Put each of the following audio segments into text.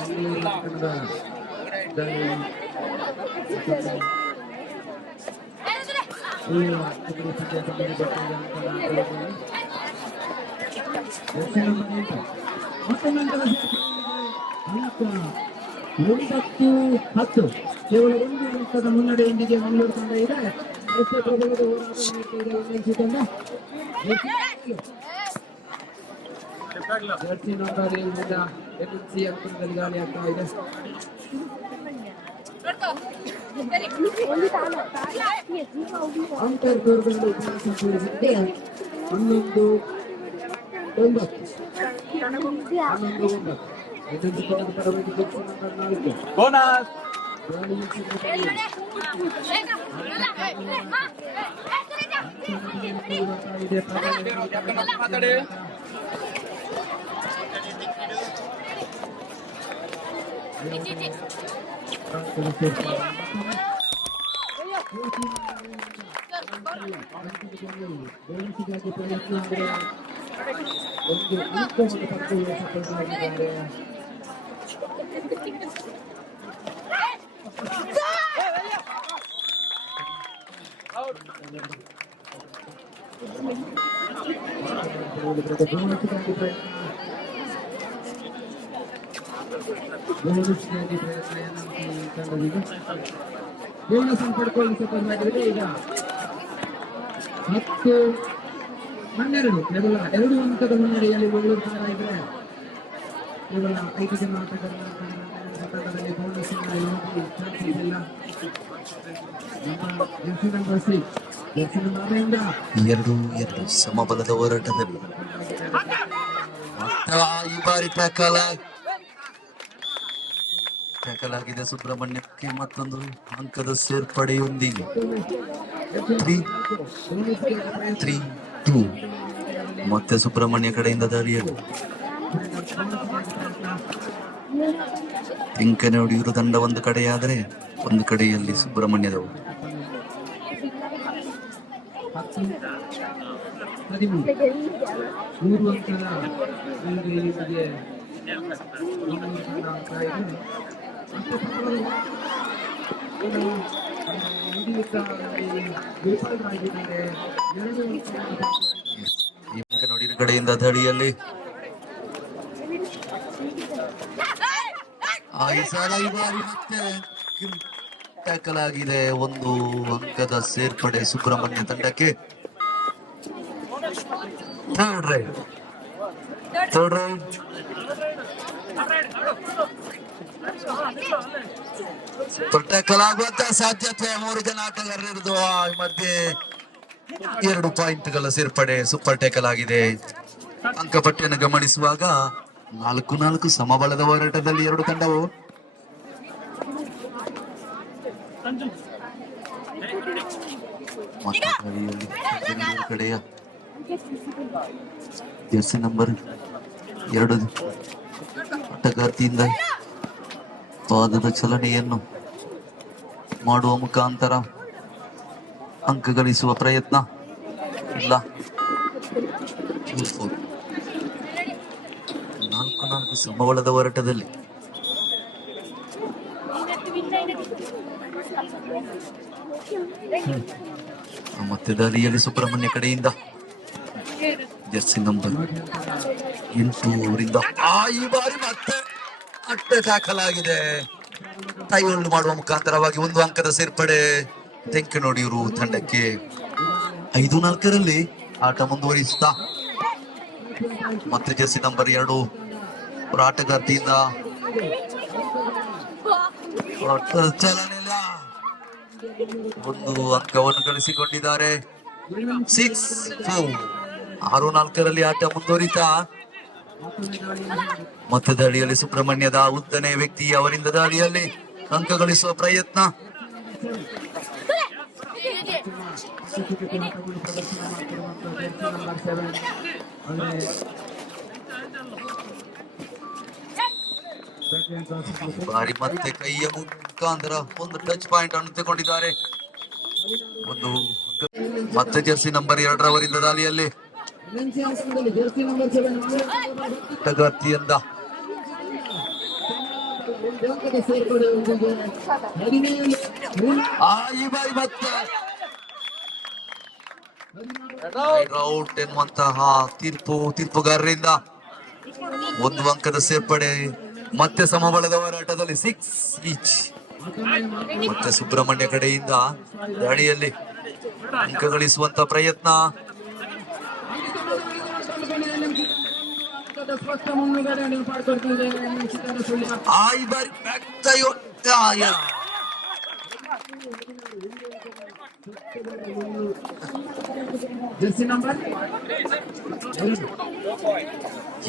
10 ಕೇವಲ ಒಂದು ಅಂಕದ ಮುನ್ನಡೆಯೊಂದಿಗೆ ಮಂಗಳೂರು ತಂಡ ಇದೆ. ಜರ್ಸಿ ನಂಬರ್ 7 ಎನ್ಸಿ ಅಂಕದಲ್ಲಿ ಗಾಳಿ ಆಗ್ತಾ ಇದೆ. ಅಂಕರ್ ದೂರದಲ್ಲಿ ಸಂಪೂರ್ಣಗೊಂಡಿದೆ 11-9 ಪರವಾಗಿ ಜರ್ಸಿ ನಂಬರ್ 4 ಬೋನಸ್ ಬೋನಸ್ ಪಡ್ಕೊಳ್ಳಿ ಸಫಲವಾಗಿದೆ. ಈಗ 10-12 ಕೇವಲ 2 ಅಂಕದ ಮುನ್ನಡೆಯಲ್ಲಿ ಮಂಗಳೂರು ತಂಡ ಇದ್ರೆ ಕೇವಲ 5 ಜನ ಆಟಗಾರರಲ್ಲಿ ಬೋನಸ್ ಇಲ್ಲ. ಎರಡು ಸಮಬಲದ ಹೋರಾಟದಲ್ಲಿ ಈ ಬಾರಿ ಟ್ಯಾಕಲ್ ಆಗಿದೆ ಸುಬ್ರಹ್ಮಣ್ಯಕ್ಕೆ. ಮತ್ತೊಂದು ಅಂಕದ ಸೇರ್ಪಡೆಯೊಂದಿಗೆ 3-2 ಮತ್ತೆ ಸುಬ್ರಹ್ಮಣ್ಯ ಕಡೆಯಿಂದ ದಾಳಿಯಲ್ಲಿ ತೆಂಕನಡಿಯೂರು ತಂಡ ಒಂದು ಕಡೆಯಾದರೆ ಒಂದು ಕಡೆಯಲ್ಲಿ ಸುಬ್ರಹ್ಮಣ್ಯದವರು. 3 ಅಂಕದ ನೋಡಿದ ಕಡೆಯಿಂದ ದಾಳಿಯಲ್ಲಿ ಮತ್ತೆ ಟ್ಯಾಕಲ್ ಆಗಿದೆ. 1 ಅಂಕದ ಸೇರ್ಪಡೆ ಸುಬ್ರಹ್ಮಣ್ಯ ತಂಡಕ್ಕೆ. ಥರ್ಡ್ ರೈಡ್ ಟ್ಯಾಕಲ್ ಆಗುವಂತ ಸಾಧ್ಯತೆ 3 ಜನ ಆಟಗಾರರಿರುವುದು. ಈ ಮಧ್ಯೆ 2 ಪಾಯಿಂಟ್ಗಳ ಸೇರ್ಪಡೆ. ಸೂಪರ್ ಟ್ಯಾಕಲ್ ಆಗಿದೆ. ಅಂಕಪಟ್ಟಿಯನ್ನು ಗಮನಿಸುವಾಗ 4-4 ಸಮಬಲದ ಹೋರಾಟದಲ್ಲಿ 2 ತಂಡವು. ಕಡೆಯ ಜರ್ಸಿ ನಂಬರ್ 2 ಆಟಗಾರ್ತಿಯಿಂದ ಪಾದದ ಚಲನೆಯನ್ನು ಮಾಡುವ ಮುಖಾಂತರ ಅಂಕ ಗಳಿಸುವ ಪ್ರಯತ್ನ ಇಲ್ಲ. 4-4 ಸಮಬಲದ ಹೋರಾಟದಲ್ಲಿ ಮತ್ತೆ ದಾಳಿಯಲ್ಲಿ ಸುಬ್ರಹ್ಮಣ್ಯ ಕಡೆಯಿಂದ ಜರ್ಸಿ ನಂಬರ್ 8 ಅವರಿಂದ ಈ ಬಾರಿ ಮತ್ತೆ ಅಟ್ಟೆ ಟ್ಯಾಕಲ್ ಆಗಿದೆ. ಟೈ ಹೋಲ್ಡ್ ಮಾಡುವ ಮುಖಾಂತರವಾಗಿ 1 ಅಂಕದ ಸೇರ್ಪಡೆ ತೆಂಕನಡಿಯೂರು ತಂಡಕ್ಕೆ. 5-4 ಆಟ ಮುಂದುವರಿಸುತ್ತಾ ಮತ್ತೆ ಜರ್ಸಿ ನಂಬರ್ 2 ಆಟಗಾರ್ತಿಯಿಂದ ಚಲನೆ ಇಲ್ಲ. 1 ಅಂಕವನ್ನು ಗಳಿಸಿಕೊಂಡಿದ್ದಾರೆ. 6-4 6-4 ಆಟ ಮುಂದುವರಿತಾ ಮತ್ತೆ ದಾಳಿಯಲ್ಲಿ ಸುಬ್ರಹ್ಮಣ್ಯದ ಉದ್ದನೆಯ ವ್ಯಕ್ತಿ ಅವರಿಂದ ದಾಳಿಯಲ್ಲಿ ಅಂಕ ಗಳಿಸುವ ಪ್ರಯತ್ನ. ಬಾರಿ ಮತ್ತೆ ಕೈಯ ಮುಖಾಂತರ 1 ಟಚ್ ಪಾಯಿಂಟ್ ಅನ್ನು ತೆಗೆದುಕೊಂಡಿದ್ದಾರೆ. ಮತ್ತೆ ಜರ್ಸಿ ನಂಬರ್ 2 ರವರಿಂದ ದಾಳಿಯಲ್ಲಿ ಆಟಗಾರ್ತಿಯಿಂದ ಒಂದು ಅಂಕದ ಸೇರ್ಪಡೆಯೊಂದಿಗೆ 17 ಈ ಬಾರಿ ಮತ್ತೆ ಔಟ್ ಎನ್ನುವಂತಹ ತೀರ್ಪುಗಾರರಿಂದ ಒಂದು ಅಂಕದ ಸೇರ್ಪಡೆ. ಮತ್ತೆ ಸಮಬಲದ ಹೋರಾಟದಲ್ಲಿ 6 ಈಚ್. ಮತ್ತೆ ಸುಬ್ರಹ್ಮಣ್ಯ ಕಡೆಯಿಂದ ದಾಳಿಯಲ್ಲಿ ಅಂಕ ಗಳಿಸುವಂತ ಪ್ರಯತ್ನ. ಈ ಬಾರಿ ಜೆರ್ಸಿ ನಂಬರ್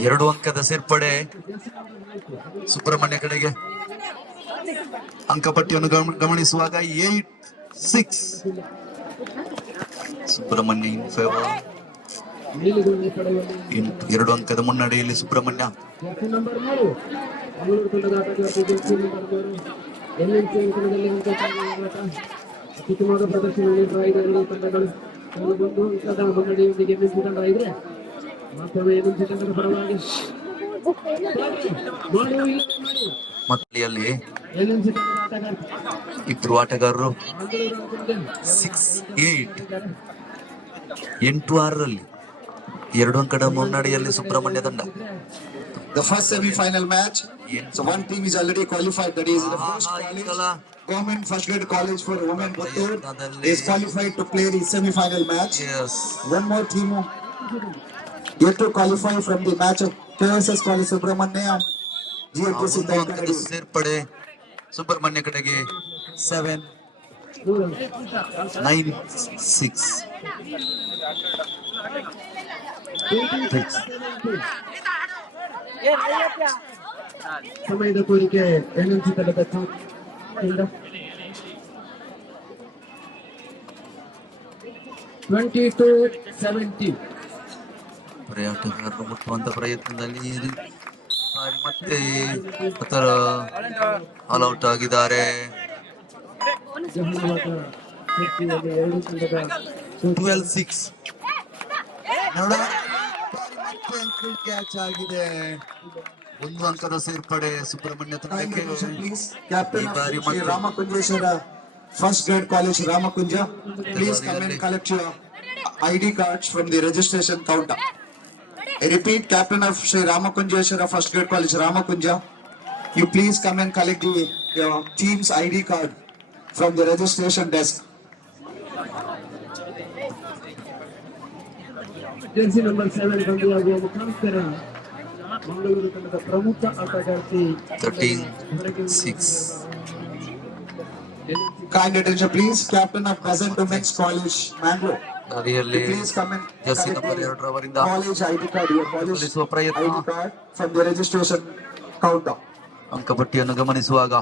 2 ಅಂಕದ ಸೇರ್ಪಡೆ ಸುಬ್ರಹ್ಮಣ್ಯ ಕಡೆಗೆ. ಅಂಕಪಟ್ಟಿಯನ್ನು ಗಮನಿಸುವಾಗ 8-6 ಸುಬ್ರಹ್ಮಣ್ಯ ಇನ್ ಫೇವರ್. 2 ಅಂಕದ ಮುನ್ನಡೆಯಲ್ಲಿ ಸುಬ್ರಹ್ಮಣ್ಯ. ಅತ್ಯುತ್ತಮವಾದ ಪ್ರದರ್ಶನ ನೀಡಿರುವ ತಂಡಗಳು ಒಂದು ಅಂಕದ ಮುನ್ನಡೆಯೊಂದಿಗೆ ತಂಡ ಇದ್ರೆ ಮತ್ತೊಮ್ಮೆ ತಂಡದ ಪರವಾಗಿ ಮತ್ತಲ್ಲಿ ಇಬ್ರು ಆಟಗಾರರು 8-6 2 ಅಂಕದ ಮುನ್ನಡೆಯಲ್ಲಿ ಸುಬ್ರಹ್ಮಣ್ಯ ತಂಡ. The first semi-final match. So one team is already qualified. That is the first college, Government First Grade College for Women Puttur is qualified to play the semi-final match. Yes. One more team yet to qualify from the match of KSS College Subrahmanya and GFTC Thenkanidiyur. ಸೇರ್ಪಡೆ ಸುಬ್ರಹ್ಮಣ್ಯ ಕಡೆಗೆ 7-9-6. ಸಮಯದ ಕೋರಿಕೆ ಎನ್ಎನ್ಸಿ ತಂಡದ ಇಂದ 22-17. ಆಟಗಾರರು ಮುಟ್ಟುವಂತ ಪ್ರಯತ್ನದಲ್ಲಿ ಮತ್ತೆ all out ಆಗಿದ್ದಾರೆ. 12-6 ಕ್ಯಾಚ್ ಆಗಿದೆ. 1 ಅಂಕದ ಸೇರ್ಪಡೆ ಸುಬ್ರಹ್ಮಣ್ಯ ತಂಡಕ್ಕೆ. Captain of Sri Ramakunjeshwara First Grade College Ramakunja, please come and collect your ID cards from the registration counter. I repeat, Captain of Sri Ramakunjeshwara First Grade College Ramakunja, you please come and collect your team's ID card from the registration desk. Jersey number 7 ಪಂದ್ಯವಾಗುವ ಮುಖಾಂತರ ಮಂಗಳೂರು ತಂಡದ ಪ್ರಮುಖ ಆಟಗಾರ್ತಿ 13-6. Kind attention please, Captain of Peasant Women's College Mangalore, please come and Jersey number 2 ರವರಿಂದ college ID card, your college ಗಳಿಸುವ ಪ್ರಯತ್ನ. ID card from the registration counter. ಅಂಕಪಟ್ಟಿಯನ್ನು ಗಮನಿಸುವಾಗ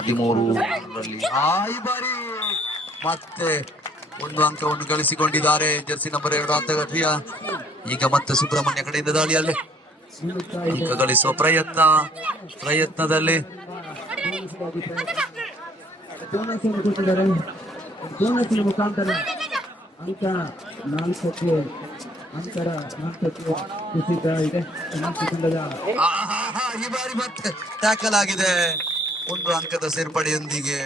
13 ಈ ಬಾರಿ ಮತ್ತೆ 1 ಅಂಕವನ್ನು ಗಳಿಸಿಕೊಂಡಿದ್ದಾರೆ ಜೆರ್ಸಿ ನಂಬರ್ 2 ಆಟಗಾರ್ತಿಯ. ಈಗ ಮತ್ತೆ ಸುಬ್ರಹ್ಮಣ್ಯ ಕಡೆಯಿಂದ ದಾಳಿಯಲ್ಲಿ ಅಂಕ ಗಳಿಸುವ ಪ್ರಯತ್ನದಲ್ಲಿ ಬೋನಸ್ನ ಮುಖಾಂತರ ಅಂಕ 4ಕ್ಕೆ ಅಂತರ 4ಕ್ಕೆ ಕುಸಿತ ಇದೆ. ಈ ಬಾರಿ ಮತ್ತೆ ಟ್ಯಾಕಲ್ ಆಗಿದೆ. 1 ಅಂಕದ ಸೇರ್ಪಡೆಯೊಂದಿಗೆ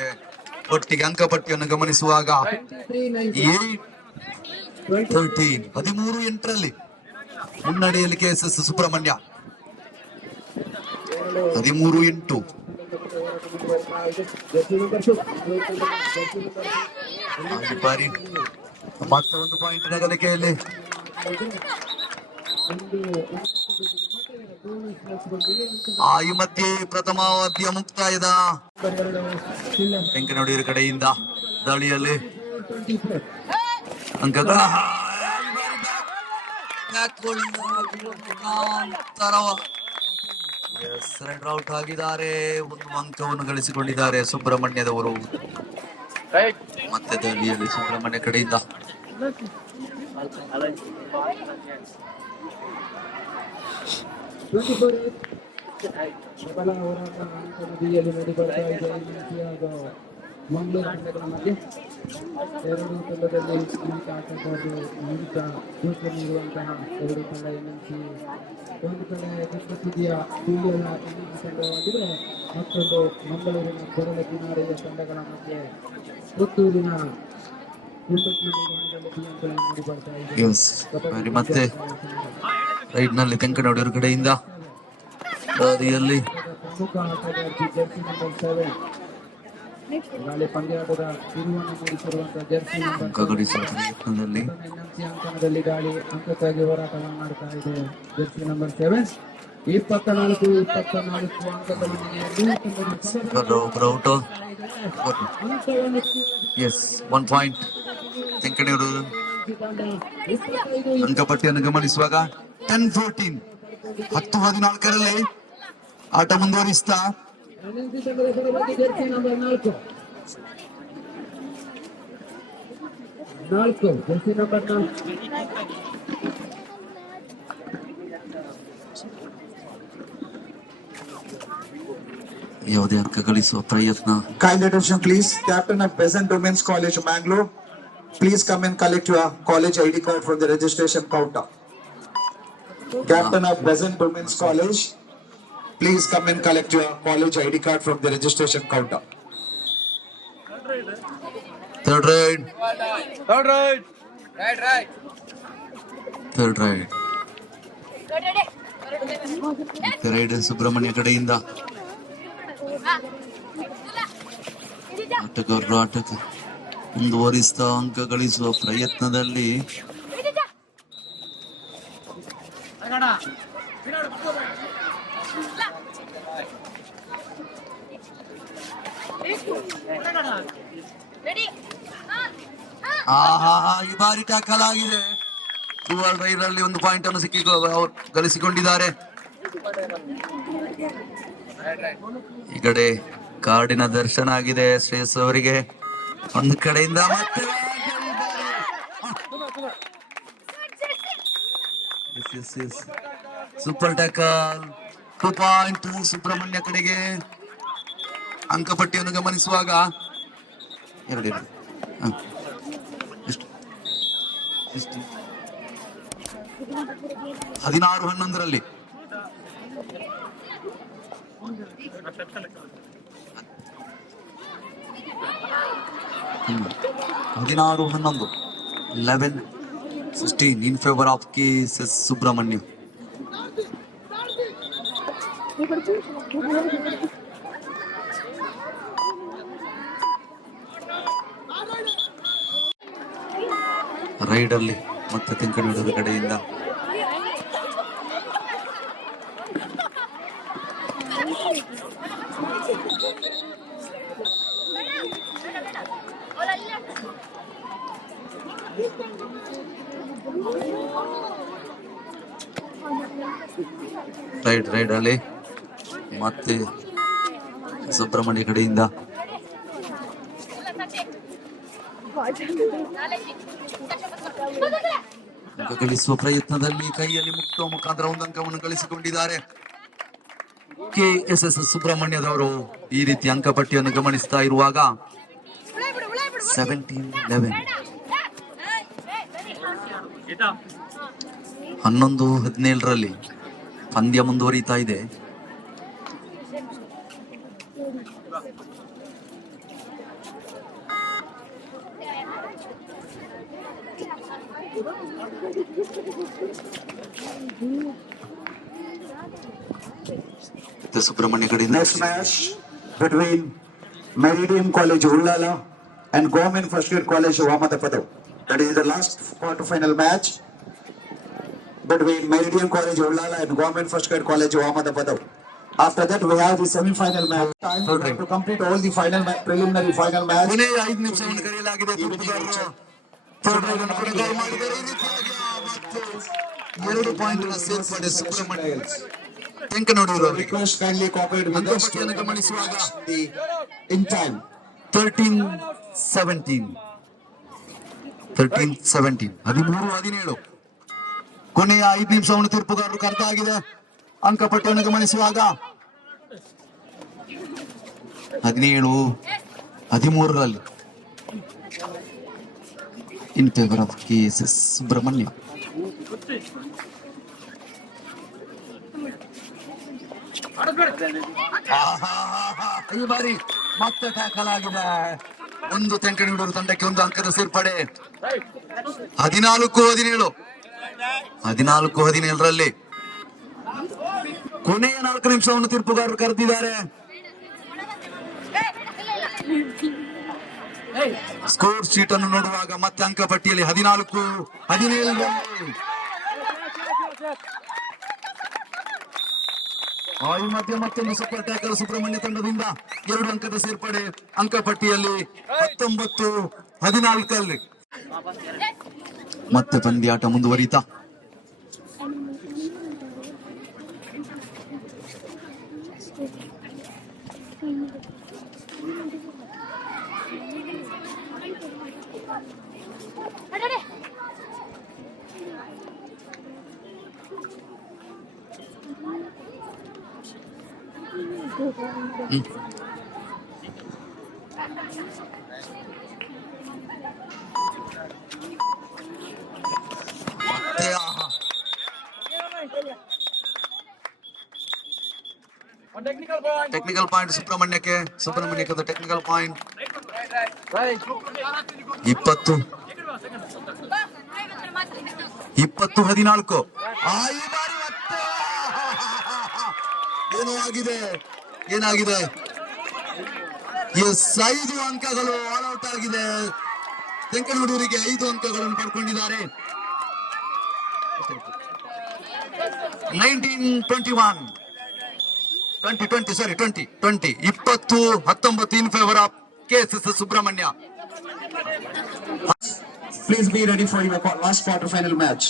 ಒಟ್ಟಿಗೆ ಅಂಕಪಟ್ಟಿಯನ್ನು ಗಮನಿಸುವಾಗ 13-8 ಮುನ್ನಡೆಯಲ್ಲಿ KSS ಸುಬ್ರಹ್ಮಣ್ಯ. 13-8 ಈ ಬಾರಿ ಮತ್ತೆ 1 ಪಾಯಿಂಟ್ ನಗಲಿಕೆಯಲ್ಲಿ. ಈ ಮಧ್ಯೆ ಪ್ರಥಮ ಅವಧಿಯ ಮುಕ್ತಾಯದ ತೆಂಕನಡಿಯೂರು ಕಡೆಯಿಂದ ದಾಳಿಯಲ್ಲಿ ಅಂಕಗಳ ಸರೆಂಡರ್ ಔಟ್ ಆಗಿದ್ದಾರೆ. 1 ಅಂಕವನ್ನು ಗಳಿಸಿಕೊಂಡಿದ್ದಾರೆ ಸುಬ್ರಹ್ಮಣ್ಯದವರು. ಮತ್ತೆ ದಾಳಿಯಲ್ಲಿ ಸುಬ್ರಹ್ಮಣ್ಯ ಕಡೆಯಿಂದ ಪ್ರಬಲ ಹೋರಾಟ ನದಿಯಲ್ಲಿ ನಡೆಬರ್ತಾ ಇದೆ. ಮಂಗಳೂರು ತಂಡಗಳ ಮಧ್ಯೆ ಎರಡು ತಂಡದಲ್ಲಿ ವಿವಿಧ ಆಟಗಾರರು ವಿವಿಧ ಸೂಚನೆ ನೀಡುವಂತಹ ಎರಡು ತಂಡ ಎನ್ಎಂಸಿ ಒಂದು ತಂಡ ತುದಿಯ ತುಳಿಯಲ ಎನ್ಎಂಸಿ ತಂಡವಾಗಿದ್ದರೆ ಮತ್ತೊಂದು ಮಂಗಳೂರಿನ ಕೊರಲ ಕಿನಾರೆಯ ತಂಡಗಳ ಮಧ್ಯೆ ಪುತ್ತೂರಿನ ಮತ್ತೆ ರೈಟ್ ನಲ್ಲಿ ತೆಂಕನೋಡಿಯವ್ರ ಕಡೆಯಿಂದ ದಾರಿಯಲ್ಲಿ ಪ್ರಮುಖ ಆಟಗಾರ್ತಿ ಜರ್ಸಿ ನಂಬರ್ 7 ನಾಳೆ ಪಂದ್ಯಾಟದ ತಿರುವನ್ನು ಮೂಡಿಸಿರುವಂತಹ ಜರ್ಸಿ ನಂಬರ್ ಎನ್ಎಂಸಿ ಅಂಕಣದಲ್ಲಿ ಗಾಳಿ ಅಂಕಕ್ಕಾಗಿ ಹೋರಾಟವನ್ನು ಮಾಡ್ತಾ ಇದೆ. ಜರ್ಸಿ ನಂಬರ್ 7 24 ಅಂಕದ ಎಸ್ 1 ಪಾಯಿಂಟ್ ತೆಂಕಣಿಯವರು ಅಂಕಪಟ್ಟಿಯನ್ನು ಗಮನಿಸುವಾಗ 10-14 10-14ರಲ್ಲಿ ಆಟ ಮುಂದುವರಿಸ್ತಾ ಜರ್ಸಿ ನಂಬರ್ 4 ಜರ್ಸಿ ನಂಬರ್ 4 ಯಾವುದೇ ಅಂಕ ಗಳಿಸುವ ಪ್ರಯತ್ನ. Kind attention please. Captain of Peasant Women's College, Mangalore. Please come and collect your college ID card from the registration counter. Captain of Peasant Women's College. Please come and collect your college ID card from the registration counter. Third ride. Subrahmanya ಕಡೆಯಿಂದ ಆಟಗಾರರು ಆಟಕ್ಕೆ ಮುಂದುವರಿಸ್ತಾ ಅಂಕ ಗಳಿಸುವ ಪ್ರಯತ್ನದಲ್ಲಿ ಈ ಬಾರಿ tackle ಆಗಿದೆ. ಡುವಲ್ ರೈಡ್ ಅಲ್ಲಿ 1 ಪಾಯಿಂಟ್ ಅನ್ನು ಗಳಿಸಿಕೊಂಡಿದ್ದಾರೆ. ಈ ಕಡೆ ಕಾರ್ಡಿನ ದರ್ಶನ ಆಗಿದೆ ಶ್ರೇಯಸ್ ಅವರಿಗೆ. ಒಂದು ಕಡೆಯಿಂದ ಮತ್ತೆ ಸೂಪರ್ ಟ್ಯಾಕಲ್ 2 ಪಾಯಿಂಟ್ ಸುಬ್ರಹ್ಮಣ್ಯ ಕಡೆಗೆ. ಅಂಕಪಟ್ಟಿಯನ್ನು ಗಮನಿಸುವಾಗ 16-11ರಲ್ಲಿ 16-11 11-16 in favor of KSS Subrahmanya. Raid ಅಲ್ಲಿ ಮತ್ತೆ ತೆಂಕನೂಡರ ಕಡೆಯಿಂದ ರೈಡ್ ಅಲ್ಲಿ ಮತ್ತೆ ಸುಬ್ರಹ್ಮಣ್ಯ ಕಡೆಯಿಂದ ಗಳಿಸುವ ಪ್ರಯತ್ನದಲ್ಲಿ ಕೈಯಲ್ಲಿ ಮುಟ್ಟುವ ಮುಖಾಂತರ 1 ಅಂಕವನ್ನು ಗಳಿಸಿಕೊಂಡಿದ್ದಾರೆ. KSS ಸುಬ್ರಹ್ಮಣ್ಯದವರು ಈ ರೀತಿ ಅಂಕಪಟ್ಟಿಯನ್ನು ಗಮನಿಸ್ತಾ ಇರುವಾಗ 17-11 11-17ರಲ್ಲಿ ಪಂದ್ಯ ಮುಂದುವರಿತಾ ಇದೆ. ಸುಬ್ರಹ್ಮಣ್ಯ ಕಡೆಯಿಂದ Next match between Meridian College Ullala and Government First Grade College A.PATRAO. That is the last quarter-final match between Meridian College Ullala and Government First Grade College A.PATRAO. After that, we have the semi-final match. Time to complete all the preliminary final match. 5 ನಿಮಿಷವನ್ನು ಕರೆಯಲಾಗಿದೆ. ಎರಡು point ಸೇರ್ಪಡೆ Subrahmanya ತೆಂಕನೋಡಿಯವರು Request kindly cooperate with us to ಗಮನಿಸುವಾಗ in time. 13-17 13-17 ಕೊನೆಯ 5 ನಿಮಿಷವನ್ನು ತೀರ್ಪುಗಾರರು ಕರೆದಾಗಿದೆ. ಅಂಕಪಟ್ಟಿಯನ್ನು ಗಮನಿಸುವಾಗ 13ರಲ್ಲಿ in favour of KSS Subrahmanya. ಈ ಬಾರಿ ಮತ್ತೆ ಟ್ಯಾಕಲ್ ಆಗಿದೆ. ಒಂದು ತೆಂಕನೂರು ತಂಡಕ್ಕೆ ಒಂದು ಅಂಕದ ಸೇರ್ಪಡೆ. 14-17 ಕೊನೆಯ 4 ನಿಮಿಷವನ್ನು ತೀರ್ಪುಗಾರರು ಕರೆದಿದ್ದಾರೆ. ಸ್ಕೋರ್ ಶೀಟ್ ಅನ್ನು ನೋಡುವಾಗ ಮತ್ತೆ ಅಂಕಪಟ್ಟಿಯಲ್ಲಿ 14-17 ಈ ಮಧ್ಯೆ ಮತ್ತೊಂದು ಸೂಪರ್ ಟ್ಯಾಕಲ್ ಸುಬ್ರಹ್ಮಣ್ಯ ತಂಡದಿಂದ 2 ಅಂಕದ ಸೇರ್ಪಡೆ. ಅಂಕಪಟ್ಟಿಯಲ್ಲಿ 19-14 ಮತ್ತೆ ಪಂದ್ಯಾಟ ಮುಂದುವರಿತಾ. ಟೆಕ್ನಿಕಲ್ ಪಾಯಿಂಟ್ ಸುಬ್ರಹ್ಮಣ್ಯಕ್ಕೆ ಟೆಕ್ನಿಕಲ್ ಪಾಯಿಂಟ್. 20-14 ಏನಾಗಿದೆ? ಎಸ್, 5 ಅಂಕಗಳು ಆಲ್ ಔಟ್ ಆಗಿದೆ. ತೆಂಕನೂರಿಗೆ 5 ಅಂಕಗಳನ್ನು ಪಡ್ಕೊಂಡಿದ್ದಾರೆ. 20-19 in favour of KSS Subrahmanya. Please be ready for your last quarter final match.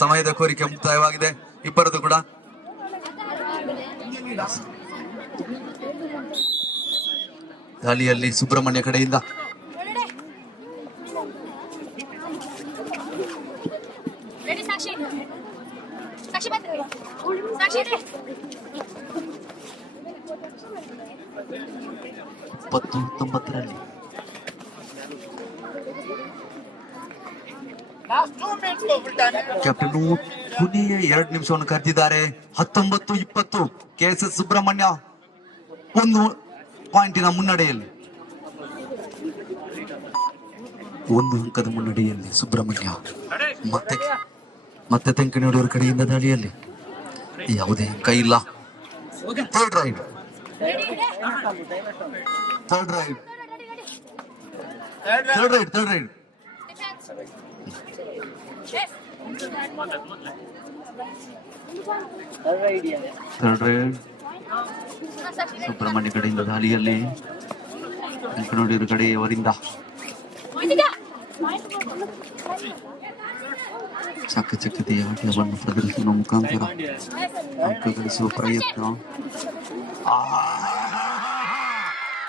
ಸಮಯದ ಕೋರಿಕೆ ಮುಕ್ತಾಯವಾಗಿದೆ ಇಬ್ಬರದು ಕೂಡ. ದಾಳಿಯಲ್ಲಿ ಸುಬ್ರಹ್ಮಣ್ಯ ಕಡೆಯಿಂದ ರಲ್ಲಿ ಕ್ಯಾಪ್ಟನ್ ಕೊನೆಯ 2 ನಿಮಿಷವನ್ನು ಕರೆದಿದ್ದಾರೆ. 19-20 KSS ಸುಬ್ರಹ್ಮಣ್ಯ 1 ಪಾಯಿಂಟಿನ ಮುನ್ನಡೆಯಲ್ಲಿ, 1 ಅಂಕದ ಮುನ್ನಡೆಯಲ್ಲಿ ಸುಬ್ರಹ್ಮಣ್ಯ. ಮತ್ತೆ ತೆಂಕನೂರು ಕಡೆಯಿಂದ ದಾಳಿಯಲ್ಲಿ ಯಾವುದೇ ಅಂಕ ಇಲ್ಲ. ಥರ್ಡ್ ರೈಡ್ ಸುಬ್ರಹ್ಮಣ್ಯ ಕಡೆಯಿಂದ ದಾಳಿಯಲ್ಲಿ ತೆಂಕನೂರು ಕಡೆಯವರಿಂದ ಚಕಚಕತೆಯ ಆಟವನ್ನು ಪ್ರದರ್ಶನ ಮುಖಾಂತರ ಅಂಕ ಗಳಿಸುವ ಪ್ರಯತ್ನ.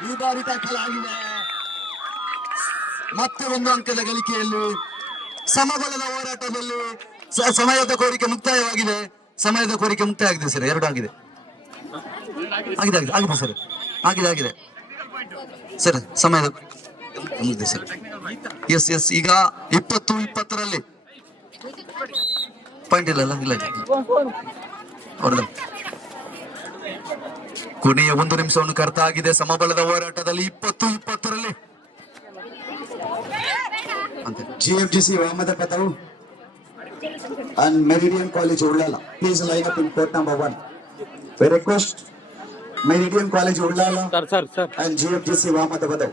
ಈ ಬಾರಿ ಟ್ಯಾಕಲ್ ಆಗಿದೆ. ಮತ್ತೆ 1 ಅಂಕದ ಗಳಿಕೆಯಲ್ಲಿ ಸಮಬಲದ ಹೋರಾಟದಲ್ಲಿ ಸಮಯದ ಕೋರಿಕೆ ಮುಕ್ತಾಯವಾಗಿದೆ. ಸರ್, 2 ಆಗಿದೆ ಸರ್. ಆಗಿದೆ ಸರ್, ಸಮಯದ ಮುಗಿದೆ ಸರ್. ಎಸ್ ಈಗ 20-20 ಪಾಯಿಂಟ್ ಇಲ್ಲ. ಕೊನೆಯ 1 ನಿಮಿಷವನ್ನು ಕರ್ತಾಗಿದೆ ಸಮಬಲದ ಹೋರಾಟದಲ್ಲಿ 20-20 GFGC REV.MSGR and Meridian College Ullala. Please line up in court number 1. We request Meridian College Ullala sir. And GFGC REV.MSGR.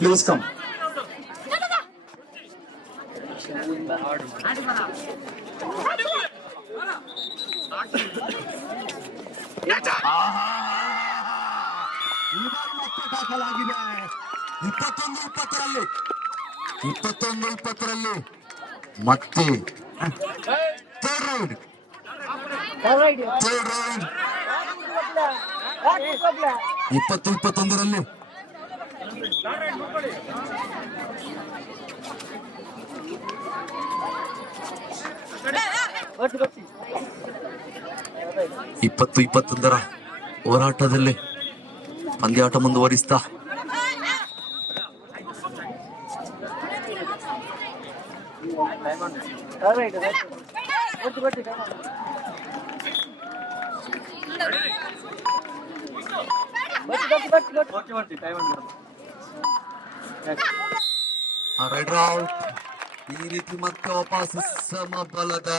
Please come. ದಾಖಲಾಗಿದೆ 21-20 ಮತ್ತೆ ಥರ್ಡ್ ರೈಡ್ 20-21 20-21 ಹೋರಾಟದಲ್ಲಿ ಪಂದ್ಯಾಟ ಮುಂದುವರಿಸ್ತಾ ರೈಡರ್ ಔಟ್. ಈ ರೀತಿ ಮತ್ತೆ ವಾಪಸ್ ಸಮಬಲದ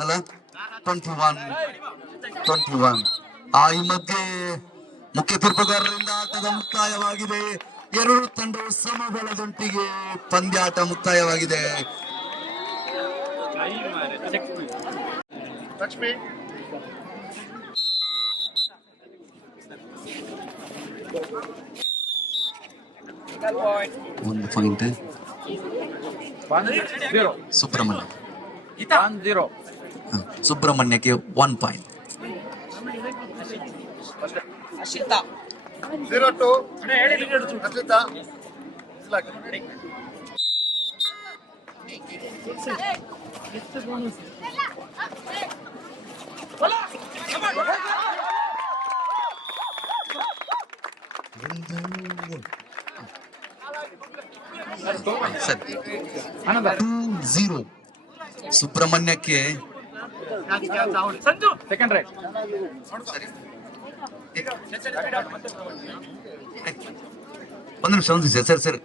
ಅಲ್ಲ 21. ಈ ಮಧ್ಯೆ ಮುಖ್ಯ ತೀರ್ಪುಗಾರರಿಂದ ಆಟದ ಮುಕ್ತಾಯವಾಗಿದೆ. ಎರಡು ತಂಡವು ಸಮಬಲದೊಂದಿಗೆ ಪಂದ್ಯಾಟ ಮುಕ್ತಾಯವಾಗಿದೆ. ಒಂದು ಪಾಯಿಂಟ್ ಸುಬ್ರಹ್ಮಣ್ಯಕ್ಕೆ 1 ಪಾಯಿಂಟ್. 0-2 ಅಶ್ವಿತಾ. 2-0 ಸುಬ್ರಹ್ಮಣ್ಯಕ್ಕೆ. Second right. ಒಂದು ನಿಮಿಷ ಸರ್.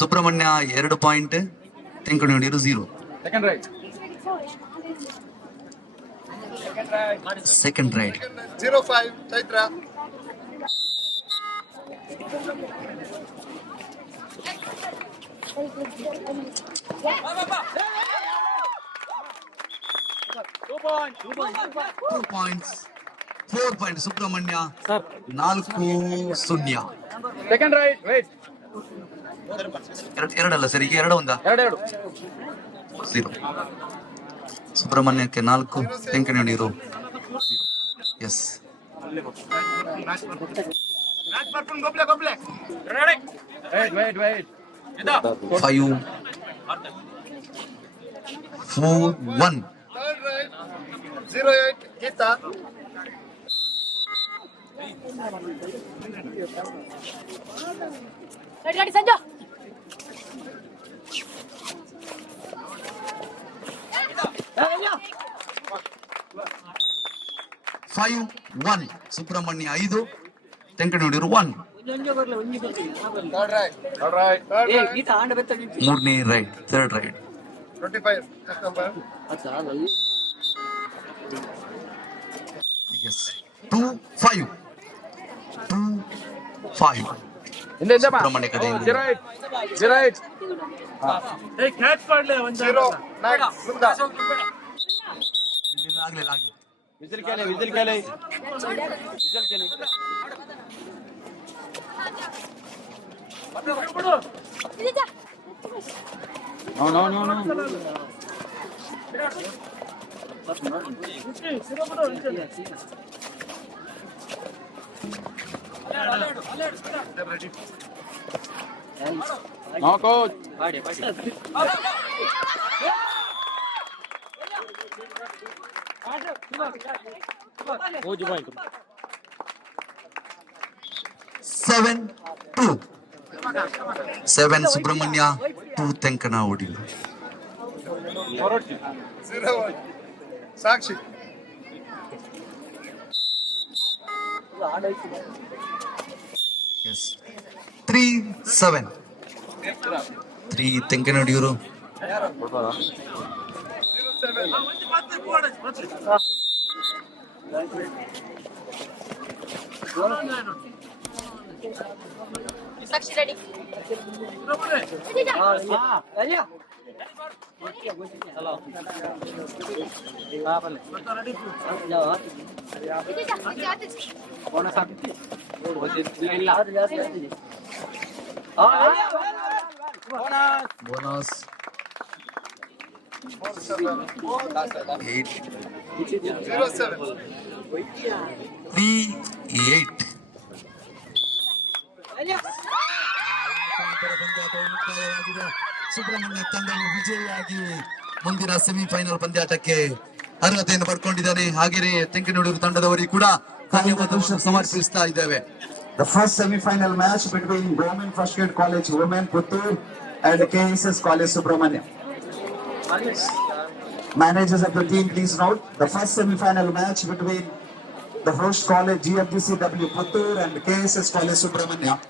ಸುಬ್ರಹ್ಮಣ್ಯ 2 ಪಾಯಿಂಟ್, ತೆಂಕನೂಡಿರು 0. Second right. 0-5 Chaitra. Two points. 4 point Subrahmanya. 4-0. Second right. Wait. ಎರಡಲ್ಲ ಸರ್, ಈಗ ಎರಡು 0. ಸುಬ್ರಹ್ಮಣ್ಯಕ್ಕೆ 4, ತೆಂಕನೂಡಿರು 0. ಎಸ್. 5-4-1. 0-8 ಗೀತಾ. ಗಾಡಿ ಸಂಜು. 5-1 ಸುಬ್ರಹ್ಮಣ್ಯ 5, ತೆಂಕನೂಡಿರು 1. ಮೂರನೇ right. Third right. 25 number. Yes. 2-5. Subrahmanya ಕಡೆಯಿಂದ 0-9 ಸುಂದಾ. ಆಗ್ಲಿಲ್ಲ. ವಿಸಿಲ್ ಕೇಳಿ. No. 7 ಸುಬ್ರಹ್ಮಣ್ಯ, 2 ತೆಂಕನೂಡಿರು. 0-1 ಸಾಕ್ಷಿ. Yes. 3-7. 3 ತೆಂಕನೂಡಿರು. 0-7. ಸಾಕ್ಷಿ ರೆಡಿ. ಬೋನಸ್ 8. 0-7. 3-8. ಸುಬ್ರಹ್ಮಣ್ಯ ತಂಡವು ವಿಜಯಿಯಾಗಿ ಮುಂದಿನ ಸೆಮಿಫೈನಲ್ ಪಂದ್ಯಾಟಕ್ಕೆ ಅರ್ಹತೆಯನ್ನು ಪಡ್ಕೊಂಡಿದ್ದಾನೆ. ಹಾಗೆಯೇ ತೆಂಕನೂಡಿರು ತಂಡದವರಿಗೆ ಕೂಡ ಧನ್ಯವಾದ ಸಮರ್ಪಿಸ್ತಾ ಇದ್ದೇವೆ. The first semi-final match between Government First Grade College Women Puttur and KSS College Subrahmanya. Managers of the team, please note the first semi-final match between the host college GMGCW Puttur and KSS College Subrahmanya.